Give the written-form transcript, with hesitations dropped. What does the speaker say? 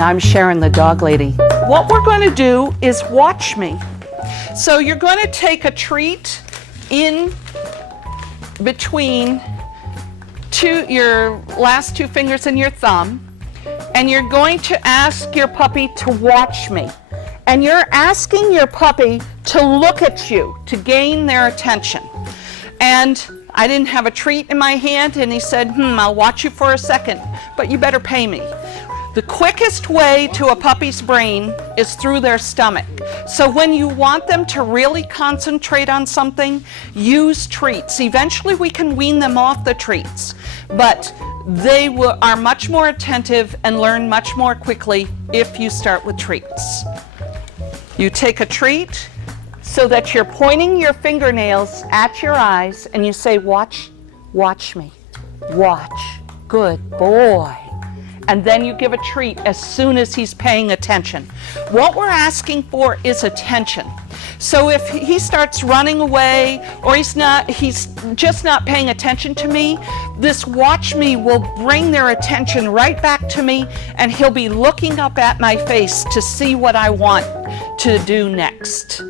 I'm Sharon, the dog lady. What we're going to do is watch me. So you're going to take a treat in between your last two fingers and your thumb, and you're going to ask your puppy to watch me. And you're asking your puppy to look at you, to gain their attention. And I didn't have a treat in my hand, and he said, I'll watch you for a second, but you better pay me. The quickest way to a puppy's brain is through their stomach. So when you want them to really concentrate on something, use treats. Eventually we can wean them off the treats, but they are much more attentive and learn much more quickly if you start with treats. You take a treat so that you're pointing your fingernails at your eyes and you say, watch me, watch, good boy. And then you give a treat as soon as he's paying attention. What we're asking for is attention. So if he starts running away or he's just not paying attention to me, this watch me will bring their attention right back to me, and he'll be looking up at my face to see what I want to do next.